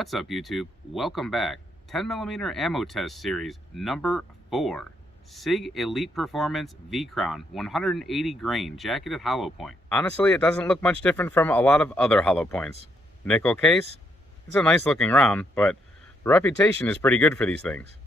What's up, YouTube? Welcome back. 10mm ammo test series number 4. Sig Elite Performance V-Crown 180 grain jacketed hollow point. Honestly, it doesn't look much different from a lot of other hollow points. Nickel case. It's a nice looking round, but the reputation is pretty good for these things.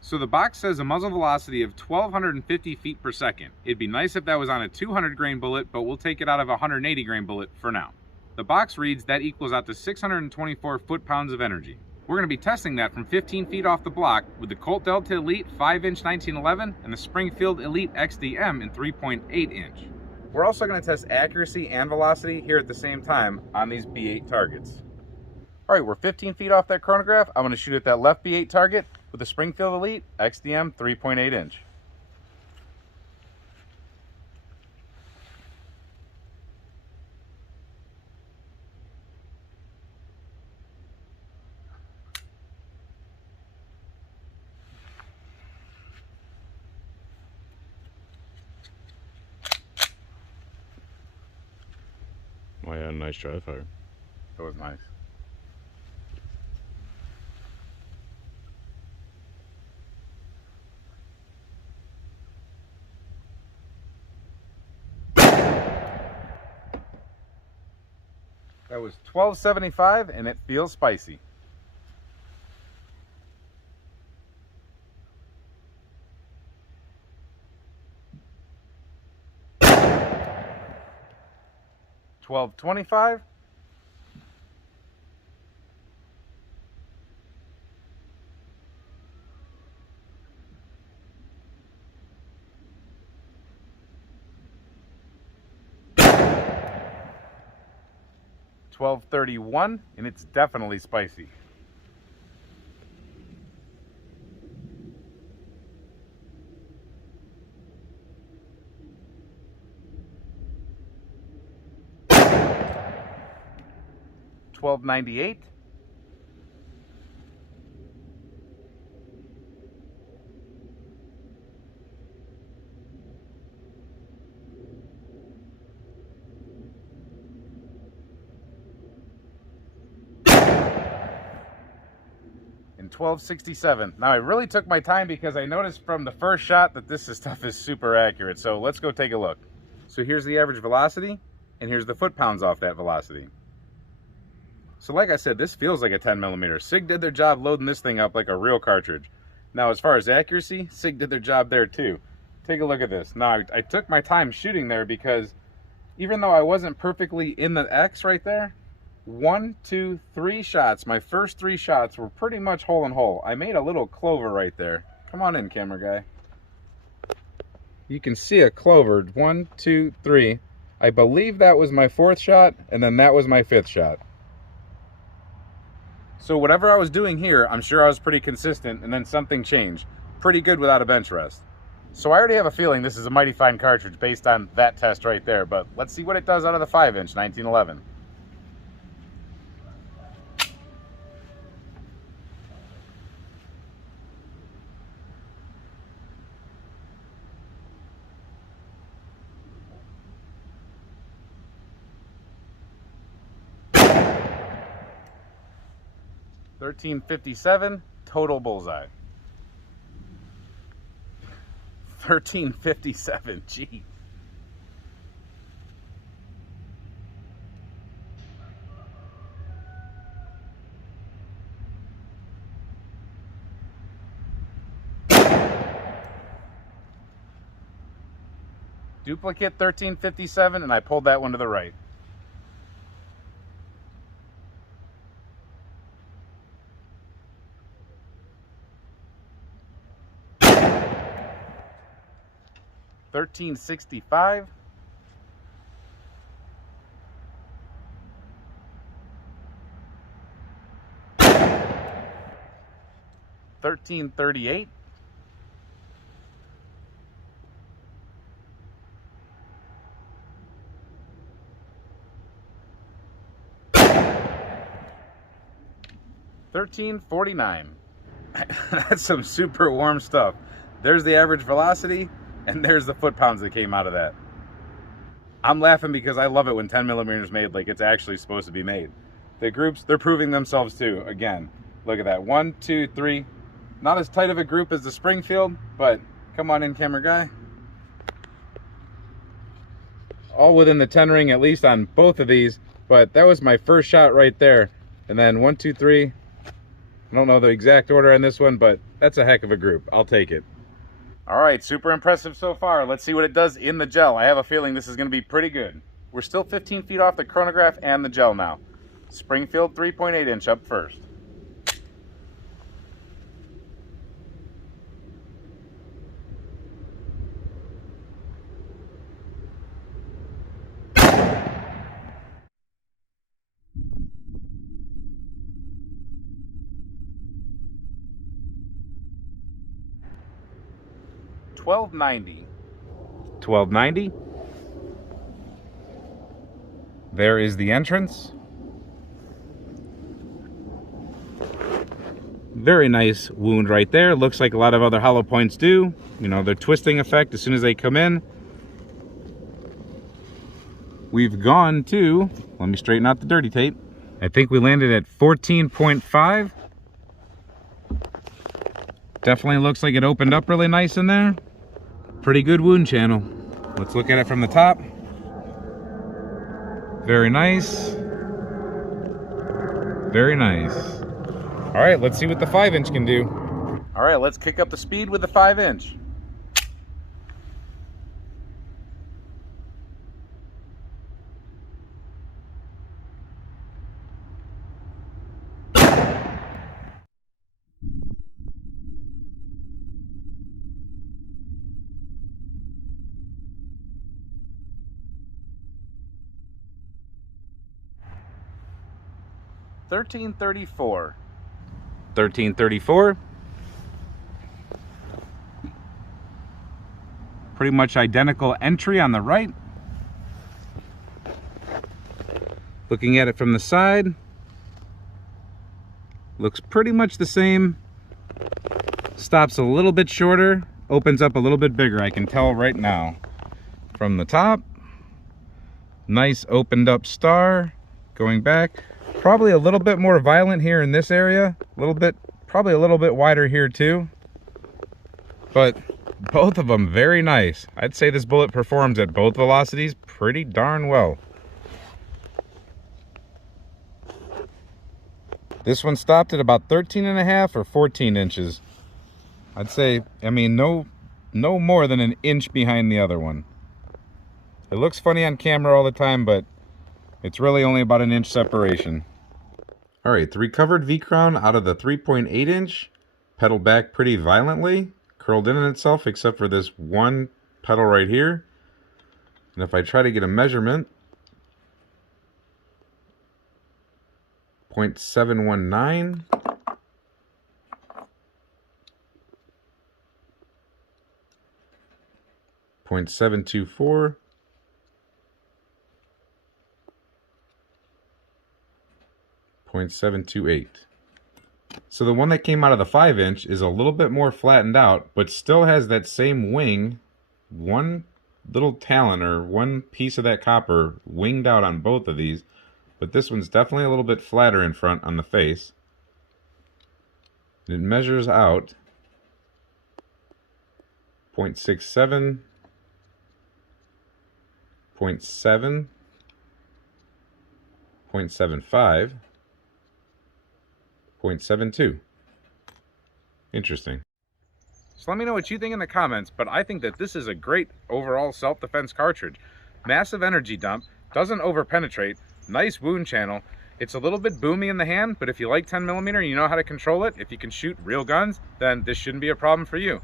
So the box says a muzzle velocity of 1250 feet per second. It'd be nice if that was on a 200 grain bullet, but we'll take it out of a 180 grain bullet for now. The box reads that equals out to 624 foot-pounds of energy. We're going to be testing that from 15 feet off the block with the Colt Delta Elite 5-inch 1911 and the Springfield Elite XDM in 3.8-inch. We're also going to test accuracy and velocity here at the same time on these B8 targets. Alright, we're 15 feet off that chronograph. I'm going to shoot at that left B8 target with the Springfield Elite XDM 3.8-inch. Oh yeah, nice try fire. That was nice. That was 1275 and it feels spicy. $12.25. $12.31, and it's definitely spicy. $12.98. And $12.67. Now I really took my time because I noticed from the first shot that this stuff is super accurate. So let's go take a look. So here's the average velocity, and here's the foot-pounds off that velocity. So like I said, this feels like a 10mm. Sig did their job loading this thing up like a real cartridge. Now as far as accuracy, Sig did their job there too. Take a look at this. Now I took my time shooting there because even though I wasn't perfectly in the X right there, 1, 2, 3 shots, my first 3 shots were pretty much hole in hole. I made a little clover right there. Come on in, camera guy. You can see a clover. 1, 2, 3. I believe that was my 4th shot, and then that was my 5th shot. So whatever I was doing here, I'm sure I was pretty consistent, and then something changed. Pretty good without a bench rest. So I already have a feeling this is a mighty fine cartridge based on that test right there, but let's see what it does out of the 5-inch 1911. $13.57 total bullseye. $13.57, gee. Duplicate $13.57, and I pulled that one to the right. $13.65. $13.38. $13.49. That's some super warm stuff. There's the average velocity, and there's the foot-pounds that came out of that. I'm laughing because I love it when 10mm is made like it's actually supposed to be made. The groups, they're proving themselves too. Again, look at that. 1, 2, 3. Not as tight of a group as the Springfield, but come on in, camera guy. All within the 10 ring, at least on both of these. But that was my first shot right there. And then 1, 2, 3. I don't know the exact order on this one, but that's a heck of a group. I'll take it. All right, super impressive so far. Let's see what it does in the gel. I have a feeling this is going to be pretty good. We're still 15 feet off the chronograph and the gel now. Springfield 3.8 inch up first. $12.90. There is the entrance. Very nice wound right there. Looks like a lot of other hollow points do. You know, their twisting effect as soon as they come in. We've gone to, let me straighten out the dirty tape. I think we landed at 14.5. Definitely looks like it opened up really nice in there. Pretty good wound channel. Let's look at it from the top. Very nice. Very nice. All right, let's see what the 5-inch can do. All right, let's kick up the speed with the 5-inch. $13.34. Pretty much identical entry on the right. Looking at it from the side, looks pretty much the same. Stops a little bit shorter, opens up a little bit bigger, I can tell right now. From the top, nice opened up star. Going back, probably a little bit more violent here in this area. A little bit, probably a little bit wider here too. But both of them very nice. I'd say this bullet performs at both velocities pretty darn well. This one stopped at about 13.5 or 14 inches. I'd say, I mean, no more than an inch behind the other one. It looks funny on camera all the time, but it's really only about an inch separation. All right, the recovered V-Crown out of the 3.8 inch, pedaled back pretty violently, curled in on itself except for this one pedal right here. And if I try to get a measurement, 0.719, 0.724, 0.728. So the one that came out of the 5-inch is a little bit more flattened out, but still has that same wing, one little talon or one piece of that copper winged out on both of these, but this one's definitely a little bit flatter in front on the face. It measures out 0.67, 0.7, 0.75, 0.72. Interesting. So let me know what you think in the comments, but I think that this is a great overall self-defense cartridge. Massive energy dump, doesn't over-penetrate, nice wound channel. It's a little bit boomy in the hand, but if you like 10mm and you know how to control it, if you can shoot real guns, then this shouldn't be a problem for you.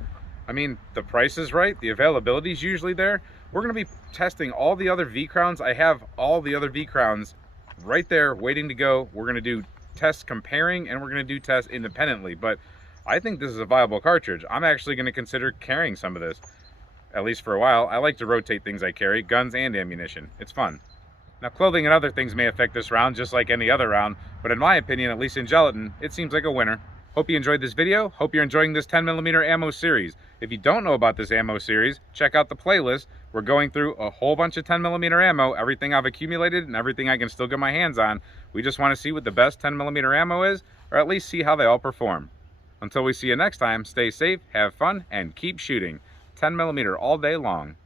I mean, the price is right, the availability is usually there. We're going to be testing all the other V-Crowns. I have all the other V-Crowns right there waiting to go. We're going to do tests comparing and we're going to do tests independently, but I think this is a viable cartridge. I'm actually going to consider carrying some of this, at least for a while. I like to rotate things I carry, guns and ammunition. It's fun. Now, clothing and other things may affect this round just like any other round, but in my opinion, at least in Gelatin, it seems like a winner. Hope you enjoyed this video. Hope you're enjoying this 10mm ammo series. If you don't know about this ammo series, check out the playlist. We're going through a whole bunch of 10mm ammo, everything I've accumulated and everything I can still get my hands on. We just want to see what the best 10mm ammo is, or at least see how they all perform. Until we see you next time, stay safe, have fun, and keep shooting. 10mm all day long.